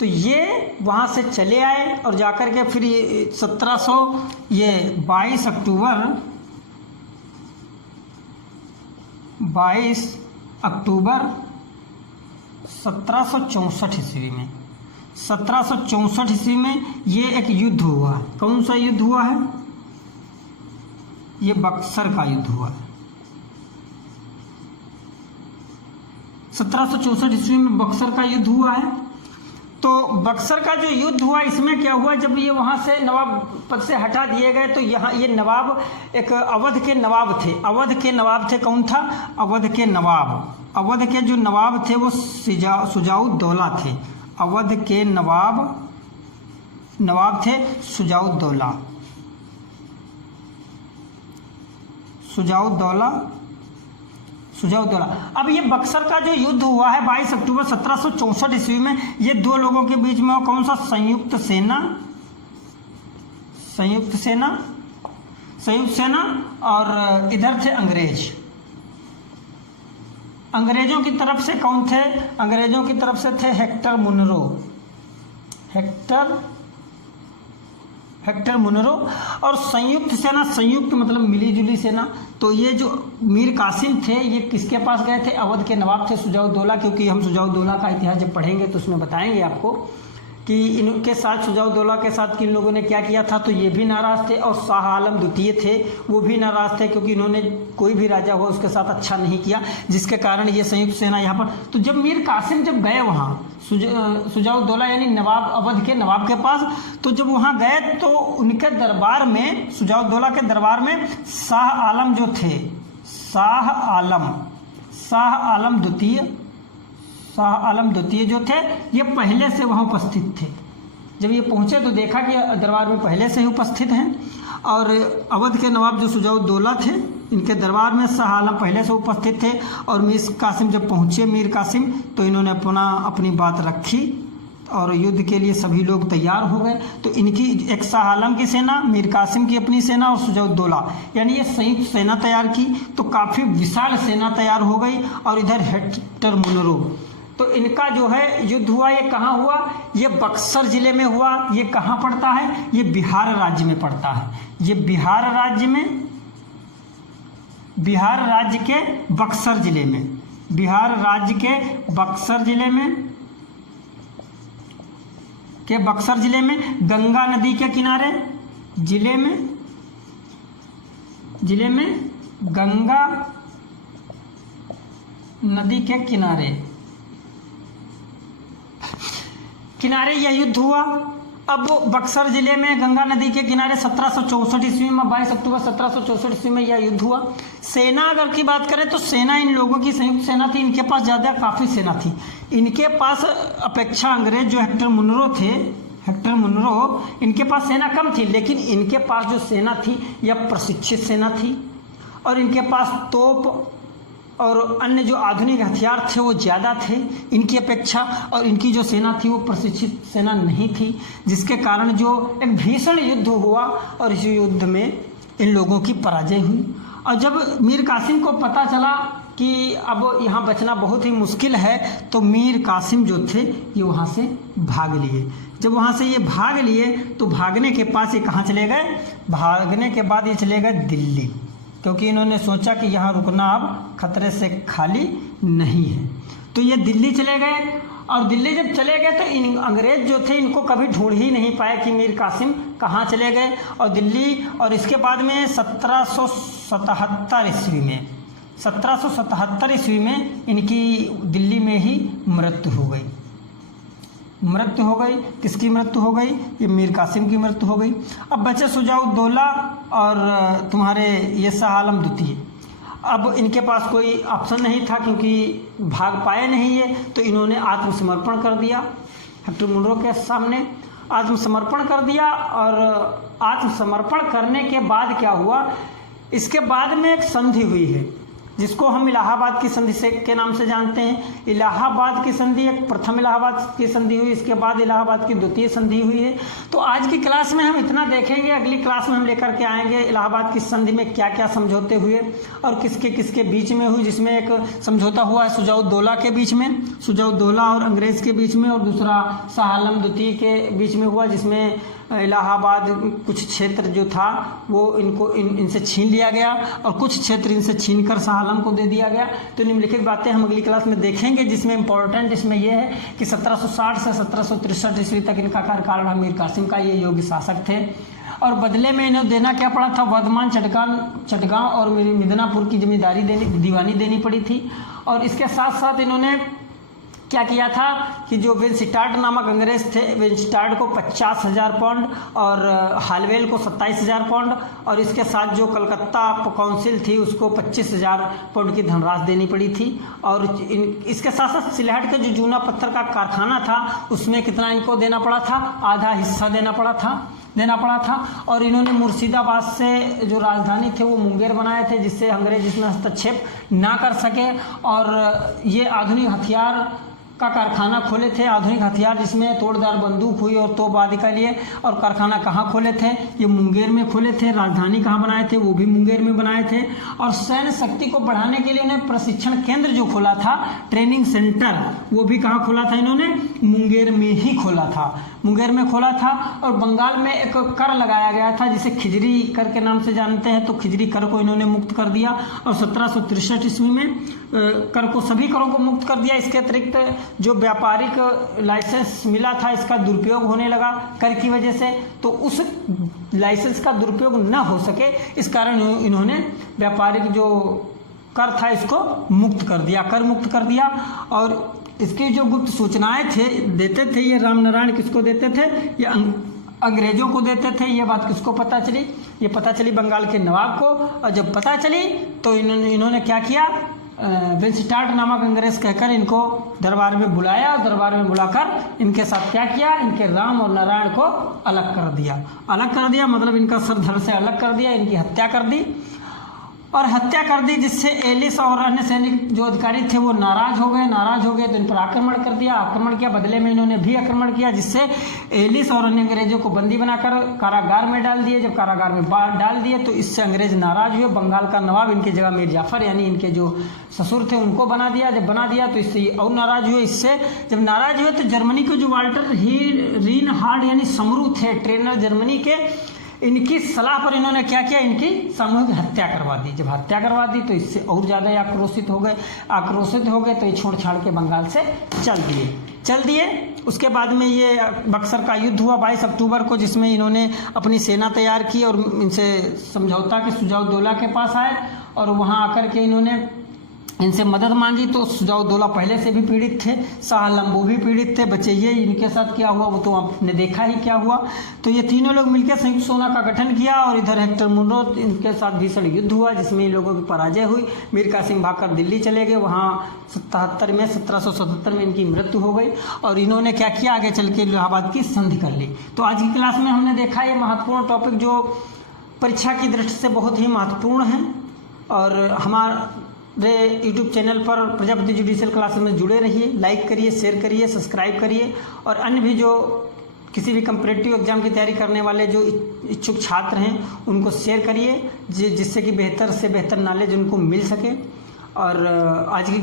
तो ये वहाँ से चले आए और जाकर के फिर ये 22 अक्टूबर 1764 ईस्वी में 1764 ईस्वी में ये एक युद्ध हुआ। कौन सा युद्ध हुआ है? ये बक्सर का युद्ध हुआ। 1764 ईस्वी में बक्सर का युद्ध हुआ है। तो बक्सर का जो युद्ध हुआ, इसमें क्या हुआ, जब ये वहाँ से नवाब पद से हटा दिए गए तो यहाँ ये नवाब एक अवध के नवाब थे। अवध के नवाब थे। कौन था? अवध के नवाब। अवध के जो नवाब थे वो शुजाउद्दौला थे। अवध के नवाब थे शुजाउद्दौला। अब ये बक्सर का जो युद्ध हुआ है 22 अक्टूबर 1764 ईस्वी में, ये दो लोगों के बीच में कौन सा? संयुक्त सेना और इधर थे अंग्रेज। अंग्रेजों की तरफ से कौन थे? अंग्रेजों की तरफ से थे हेक्टर मुनरो। और संयुक्त सेना, संयुक्त मतलब मिली जुली सेना। तो ये जो मीर कासिम थे ये किसके पास गए थे? अवध के नवाब थे शुजाउद्दौला। क्योंकि हम शुजाउद्दौला का इतिहास जब पढ़ेंगे तो उसमें बताएंगे आपको कि इनके साथ शुजाउद्दौला के साथ किन लोगों ने क्या किया था। तो ये भी नाराज थे और शाह आलम द्वितीय थे, वो भी नाराज थे क्योंकि इन्होंने कोई भी राजा हुआ उसके साथ अच्छा नहीं किया, जिसके कारण ये संयुक्त सेना यहाँ पर। तो जब मीर कासिम जब गए वहाँ शुजाउद्दौला यानी नवाब, अवध के नवाब के पास, तो जब वहाँ गए तो उनके दरबार में, शुजाउद्दौला के दरबार में शाह आलम जो थे, शाह आलम द्वितीय जो थे ये पहले से वहाँ उपस्थित थे। जब ये पहुँचे तो देखा कि दरबार में पहले से ही उपस्थित हैं। और अवध के नवाब जो शुजाउद्दौला थे इनके दरबार में शाह आलम पहले से उपस्थित थे। और मीर कासिम जब पहुँचे तो इन्होंने अपनी बात रखी और युद्ध के लिए सभी लोग तैयार हो गए। तो इनकी एक शाह आलम की सेना, मीर कासिम की अपनी सेना और शुजाउद्दौला यानी ये संयुक्त सेना तैयार की। तो काफ़ी विशाल सेना तैयार हो गई। और इधर हेक्टर मुनरो, तो इनका जो है युद्ध हुआ। ये कहाँ हुआ? ये बक्सर जिले में हुआ। ये कहाँ पड़ता है? ये बिहार राज्य में पड़ता है। ये बिहार राज्य के बक्सर जिले में, बिहार राज्य के बक्सर जिले में गंगा नदी के किनारे, जिले में गंगा नदी के किनारे यह युद्ध हुआ। अब बक्सर जिले में गंगा नदी के किनारे 1764 ईस्वी में 22 अक्टूबर 1764 ईस्वी में यह युद्ध हुआ। सेना अगर की बात करें तो सेना इन लोगों की संयुक्त सेना थी। इनके पास ज़्यादा काफ़ी सेना थी। इनके पास अपेक्षा अंग्रेज जो हेक्टर मुनरो इनके पास सेना कम थी, लेकिन इनके पास जो सेना थी यह प्रशिक्षित सेना थी। और इनके पास तोप और अन्य जो आधुनिक हथियार थे वो ज़्यादा थे इनकी अपेक्षा। और इनकी जो सेना थी वो प्रशिक्षित सेना नहीं थी, जिसके कारण जो एक भीषण युद्ध हुआ और इस युद्ध में इन लोगों की पराजय हुई। और जब मीर कासिम को पता चला कि अब यहाँ बचना बहुत ही मुश्किल है, तो मीर कासिम जो थे ये वहाँ से भाग लिए। जब वहाँ से ये भाग लिए तो भागने के पास ये कहाँ चले गए? भागने के बाद ये चले गए दिल्ली, क्योंकि इन्होंने सोचा कि यहाँ रुकना अब खतरे से खाली नहीं है। तो ये दिल्ली चले गए। और दिल्ली जब चले गए तो इन अंग्रेज जो थे इनको कभी ढूंढ ही नहीं पाए कि मीर कासिम कहाँ चले गए। और दिल्ली, और इसके बाद में 1777 ईस्वी में इनकी दिल्ली में ही मृत्यु हो गई। किसकी मृत्यु हो गई? ये मीर कासिम की मृत्यु हो गई। अब बचे शुजाउद्दौला और तुम्हारे ये शाह आलम द्वितीय। अब इनके पास कोई ऑप्शन नहीं था क्योंकि भाग पाए नहीं ये, तो इन्होंने आत्मसमर्पण कर दिया। हेक्टर मुनरो के सामने आत्मसमर्पण कर दिया। और आत्मसमर्पण करने के बाद क्या हुआ? इसके बाद में एक संधि हुई है। जिसको हम इलाहाबाद की संधि से के नाम से जानते हैं। इलाहाबाद की संधि एक प्रथम इलाहाबाद की संधि हुई, इसके बाद इलाहाबाद की द्वितीय संधि हुई है। तो आज की क्लास में हम इतना देखेंगे, अगली क्लास में हम लेकर के आएंगे इलाहाबाद की संधि में क्या क्या समझौते हुए और किसके किसके बीच में हुई, जिसमें एक समझौता हुआ है सुजाउद्दौला के बीच में, सुजाउद्दौला और अंग्रेज के बीच में, और दूसरा शाह आलम द्वितीय के बीच में हुआ, जिसमें इलाहाबाद कुछ क्षेत्र जो था वो इनसे छीन लिया गया और कुछ क्षेत्र इनसे छीनकर शाह आलम को दे दिया गया। तो निम्नलिखित बातें हम अगली क्लास में देखेंगे, जिसमें इंपॉर्टेंट इसमें यह है कि 1760 से 1763 ईस्वी तक इनका कार्यकाल रहा। मीर कासिम का ये योग्य शासक थे और बदले में इन्हें देना क्या पड़ा था, वर्धमान, चटगांव और मिदनापुर की जमींदारी दीवानी देनी पड़ी थी। और इसके साथ साथ इन्होंने क्या किया था कि जो वेंस्टार्ट नामक अंग्रेज थे, वेंस्टार्ट को 50,000 पाउंड और हालवेल को 27,000 पाउंड और इसके साथ जो कलकत्ता काउंसिल थी उसको 25,000 पाउंड की धनराशि देनी पड़ी थी। और इसके साथ साथ सिलहट का जो जूना पत्थर का कारखाना था उसमें कितना इनको देना पड़ा था, आधा हिस्सा देना पड़ा था। और इन्होंने मुर्शिदाबाद से जो राजधानी थे वो मुंगेर बनाए थे, जिससे अंग्रेज इसमें हस्तक्षेप ना कर सके। और ये आधुनिक हथियार का कारखाना खोले थे, आधुनिक हथियार जिसमें तोड़दार बंदूक हुई और तोप आदि का लिए। और कारखाना कहाँ खोले थे, ये मुंगेर में खोले थे। राजधानी कहाँ बनाए थे, वो भी मुंगेर में बनाए थे। और सैन्य शक्ति को बढ़ाने के लिए उन्हें प्रशिक्षण केंद्र जो खोला था, ट्रेनिंग सेंटर, वो भी कहाँ खोला था, इन्होंने मुंगेर में ही खोला था, मुंगेर में खोला था। और बंगाल में एक कर लगाया गया था जिसे खिजरी कर के नाम से जानते हैं, तो खिजरी कर को इन्होंने मुक्त कर दिया और 1763 ईस्वी में कर को, सभी करों को मुक्त कर दिया। इसके अतिरिक्त जो व्यापारिक लाइसेंस मिला था इसका दुरुपयोग होने लगा कर की वजह से, तो उस लाइसेंस का दुरुपयोग न हो सके इस कारण इन्होंने व्यापारिक जो कर था इसको मुक्त कर दिया, कर मुक्त कर दिया। और इसकी जो गुप्त सूचनाएं देते थे ये रामनारायण किसको देते थे, ये अंग्रेजों को देते थे। ये बात किसको पता चली, ये पता चली बंगाल के नवाब को। और जब पता चली तो इन्होंने क्या किया, वेंस्टार्ट नामक अंग्रेज कहकर इनको दरबार में बुलाया और दरबार में बुलाकर इनके साथ क्या किया, इनके राम और नारायण को अलग कर दिया, मतलब इनका सर धड़ से अलग कर दिया, इनकी हत्या कर दी, जिससे एलिस और अन्य सैनिक जो अधिकारी थे वो नाराज हो गए तो इन पर आक्रमण किया। बदले में इन्होंने भी आक्रमण किया, जिससे एलिस और अन्य अंग्रेजों को बंदी बनाकर कारागार में डाल दिए। जब कारागार में डाल दिए तो इससे अंग्रेज नाराज हुए। बंगाल का नवाब इनकी जगह मीर जाफर यानी इनके जो ससुर थे उनको बना दिया। जब बना दिया तो इससे और नाराज हुए। इससे जब नाराज हुए तो जर्मनी के जो वाल्टर रीनहार्ड यानी समरू थे, ट्रेनर जर्मनी के, इनकी सलाह पर इन्होंने क्या किया, इनकी सामूहिक हत्या करवा दी। जब हत्या करवा दी तो इससे और ज़्यादा आक्रोशित हो गए तो ये छोड़ छाड़ के बंगाल से चल दिए। उसके बाद में ये बक्सर का युद्ध हुआ 22 अक्टूबर को, जिसमें इन्होंने अपनी सेना तैयार की और इनसे समझौता के सुजाउद्दौला के पास आए और वहाँ आकर के इन्होंने इनसे मदद मांगी। तो सुजाउद्दौला पहले से भी पीड़ित थे, शाह आलम वो भी पीड़ित थे। बच्चे ये इनके साथ क्या हुआ वो तो आपने देखा ही क्या हुआ। तो ये तीनों लोग मिलकर संयुक्त सेना का गठन किया और इधर हेक्टर मुनरो इनके साथ भीषण युद्ध हुआ, जिसमें इन लोगों की पराजय हुई। मीर कासिम भागकर दिल्ली चले गए, वहाँ 1777 में इनकी मृत्यु हो गई। और इन्होंने क्या किया, आगे चल के इलाहाबाद की संधि कर ली। तो आज की क्लास में हमने देखा ये महत्वपूर्ण टॉपिक जो परीक्षा की दृष्टि से बहुत ही महत्वपूर्ण है। और हमारे यूट्यूब चैनल पर प्रजापति जुडिशियल क्लासेस में जुड़े रहिए, लाइक करिए, शेयर करिए, सब्सक्राइब करिए। और अन्य भी जो किसी भी कम्पिटिटिव एग्जाम की तैयारी करने वाले जो इच्छुक छात्र हैं उनको शेयर करिए, जिससे कि बेहतर से बेहतर नॉलेज उनको मिल सके। और आज की